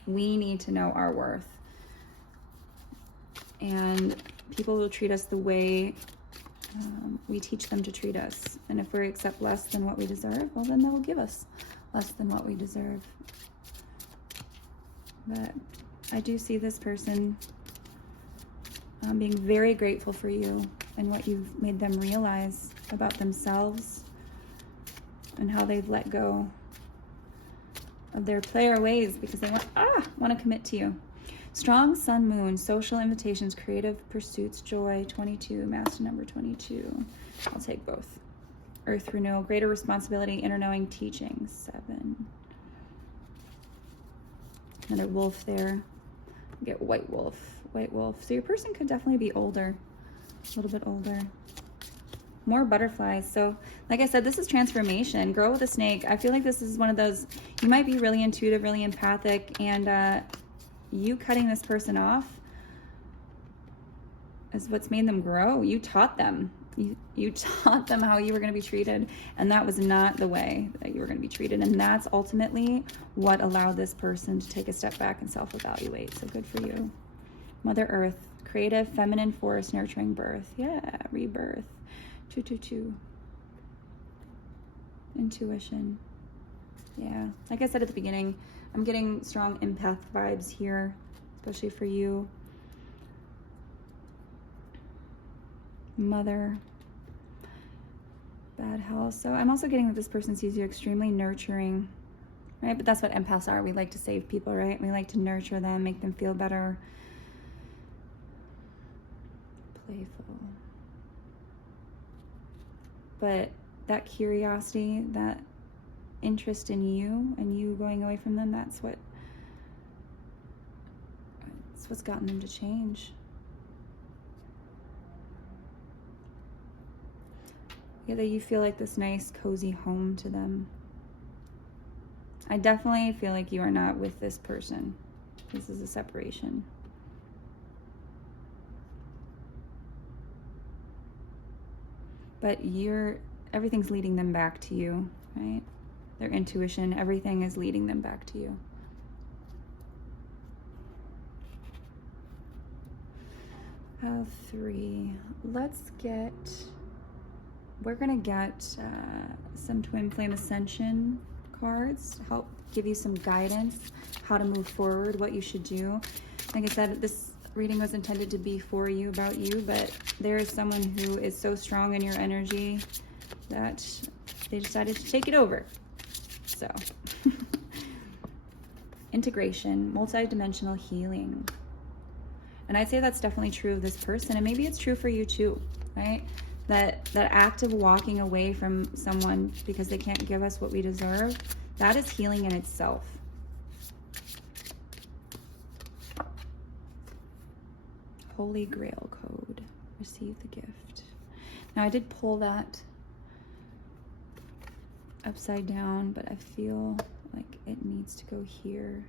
We need to know our worth. And people will treat us the way we teach them to treat us. And if we accept less than what we deserve, well, then they will give us less than what we deserve. But I do see this person being very grateful for you and what you've made them realize about themselves and how they've let go of their player ways because they want to commit to you. Strong sun, moon, social invitations, creative pursuits, joy, 22, master number 22. I'll take both. Earth renewal, greater responsibility, inner knowing, teaching, 7. Another wolf there. Get white wolf, white wolf. So your person could definitely be older, a little bit older. More butterflies. So like I said, this is transformation. Grow with a snake. I feel like this is one of those, you might be really intuitive, really empathic, and you cutting this person off is what's made them grow. You taught them. You taught them how you were going to be treated, and that was not the way that you were going to be treated. And that's ultimately what allowed this person to take a step back and self-evaluate. So good for you. Mother Earth, creative, feminine force, nurturing birth. Yeah, rebirth. 222. Intuition. Yeah, like I said at the beginning, I'm getting strong empath vibes here, especially for you. Mother. Bad health. So I'm also getting that this person sees you extremely nurturing, right? But that's what empaths are. We like to save people, right? We like to nurture them, make them feel better. Playful. But that curiosity, that interest in you and you going away from them, that's what's gotten them to change. Yeah, that you feel like this nice cozy home to them. I definitely feel like you are not with this person. This is a separation. But everything's leading them back to you, right? Their intuition, everything is leading them back to you. Pile 3. We're gonna get some Twin Flame Ascension cards to help give you some guidance, how to move forward, what you should do. Like I said, this reading was intended to be for you, about you, but there is someone who is so strong in your energy that they decided to take it over. So, integration, multi-dimensional healing. And I'd say that's definitely true of this person, and maybe it's true for you too, right? That act of walking away from someone because they can't give us what we deserve, that is healing in itself. Holy Grail code. Receive the gift. Now I did pull that upside down, but I feel like it needs to go here.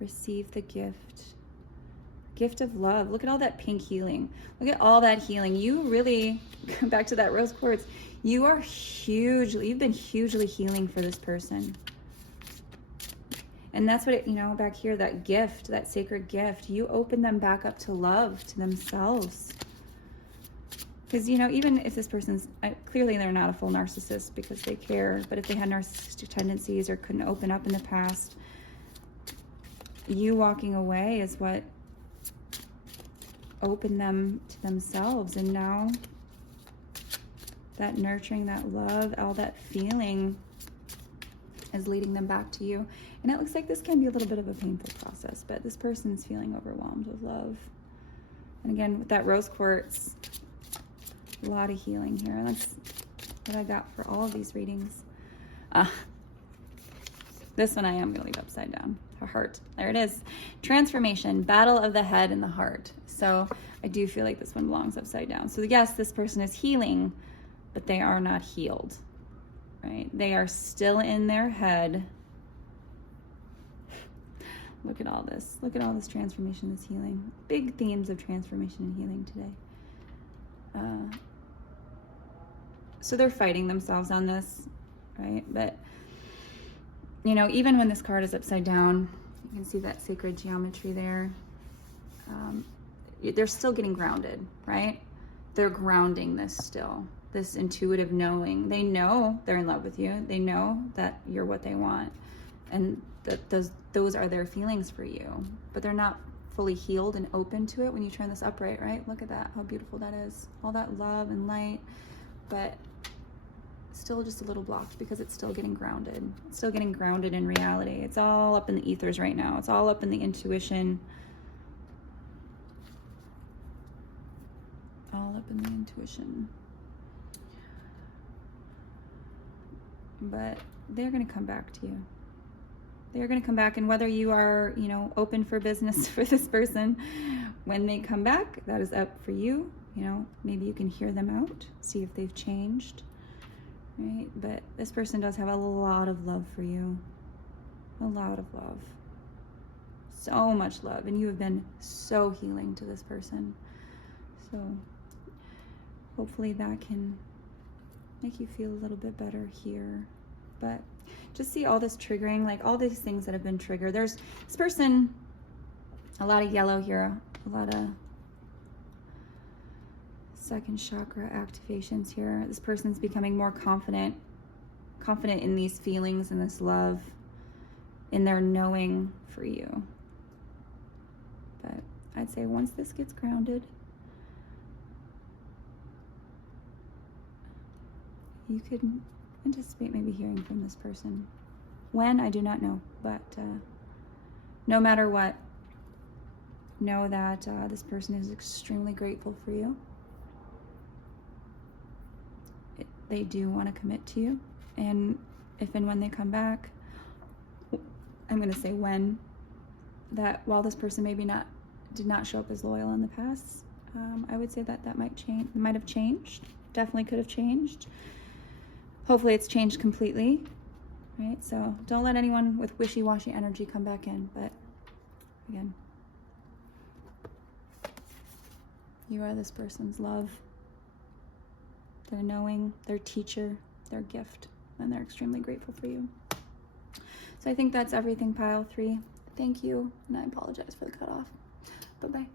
Receive the gift. Gift of love. Look at all that pink healing. Look at all that healing. You really, back to that rose quartz, you've been hugely healing for this person. And that's what back here, that gift, that sacred gift, you open them back up to love, to themselves. Because, you know, even if this person's, clearly they're not a full narcissist because they care, but if they had narcissistic tendencies or couldn't open up in the past, you walking away is what opened them to themselves. And now that nurturing, that love, all that feeling is leading them back to you. And it looks like this can be a little bit of a painful process, but this person's feeling overwhelmed with love. And again, with that rose quartz, a lot of healing here. That's what I got for all of these readings. This one I am going to leave upside down. Her heart. There it is. Transformation. Battle of the head and the heart. So I do feel like this one belongs upside down. So yes, this person is healing, but they are not healed. Right? They are still in their head. Look at all this. Look at all this transformation, this healing. Big themes of transformation and healing today. So they're fighting themselves on this, right? But, you know, even when this card is upside down, you can see that sacred geometry there. They're still getting grounded, right? They're grounding this still, this intuitive knowing. They know they're in love with you. They know that you're what they want. And that those are their feelings for you. But they're not fully healed and open to it when you turn this upright, right? Look at that, how beautiful that is. All that love and light, but still just a little blocked because it's still getting grounded. It's still getting grounded in reality. It's all up in the ethers right now. It's all up in the intuition. All up in the intuition. But they're going to come back to you. They're going to come back, and whether you are, you know, open for business for this person, when they come back, that is up for you. You know, maybe you can hear them out, see if they've changed, right? But this person does have a lot of love for you. A lot of love. So much love, and you have been so healing to this person. So hopefully that can make you feel a little bit better here. But just see all this triggering, like all these things that have been triggered. There's this person, a lot of yellow here, a lot of second chakra activations here. This person's becoming more confident in these feelings and this love, in their knowing for you. But I'd say once this gets grounded, you could anticipate maybe hearing from this person. When, I do not know, but no matter what, know that this person is extremely grateful for you. They do want to commit to you, and if and when they come back, I'm going to say when, that while this person maybe did not show up as loyal in the past, I would say that might change. Might have changed. Definitely could have changed. Hopefully it's changed completely, right? So don't let anyone with wishy-washy energy come back in. But again, you are this person's love, their knowing, their teacher, their gift, and they're extremely grateful for you. So I think that's everything, pile 3. Thank you, and I apologize for the cutoff. Bye-bye.